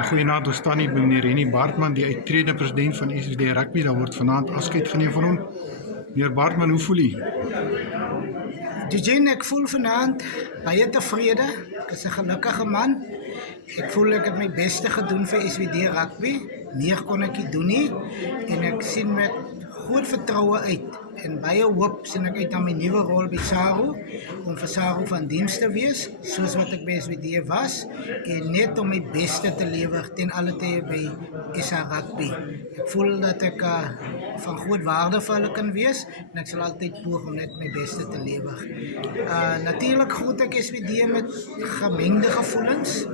Goeienaand, ons staan hier by meneer Henny Baartman, die uittredende president van SSD Rugby. Daar word vanaand afskeid geneem van hom. Meneer Baartman, hoe voel u? Eugene, ek voel vanaand baie tevrede. Ek is 'n gelukkige man. Ek voel ek het my beste gedoen vir SWD Rugby. Meer kon ek nie doen nie. En ek sien met groot vertroue uit en baie hoop sien ek uit aan my nuwe rol by SARU, om vir SARU van diens te wees, soos wat ek by SWD was, en net om my beste te lewer ten alle tye by SA Rugby. Ek voel dat ek van groot waarde vir hulle kan wees, en ek sal altyd poog om net my beste te lewer. Natuurlik groet ek SWD met gemengde gevoelens.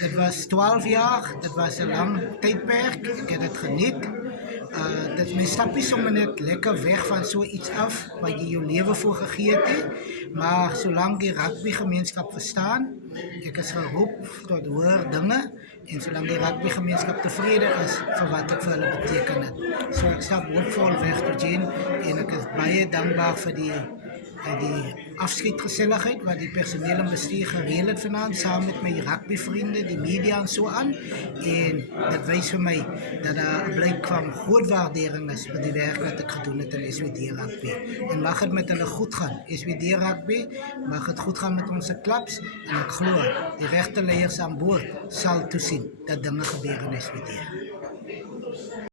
Dit was 12 jaar, dit was 'n lang tydperk, ek het dit geniet. Dit is my stappies sommer net lekker weg van so iets af, waar jy jou lewe voor gegee het, maar solank die rugby gemeenskap verstaan, ek is geroep tot hoër dinge, en solank die rugby gemeenskap tevrede is vir wat ek vir hulle beteken het. So ek stap hoopvol weg tot Eugene, en ek is baie dankbaar vir die afskeidgeselligheid wat die personeel en bestuur gereël het vanaand saam met my rugbyvriende, die media en so aan, en dit wys vir my dat daar 'n blyk van groot waardering is vir die werk wat ek gedoen het in SWD Rugby, en mag dit met hulle goed gaan. SWD Rugby, mag dit goed gaan met ons klubs, en ek glo die regte leiers aan boord sal toesien dat dinge gebeur in SWD.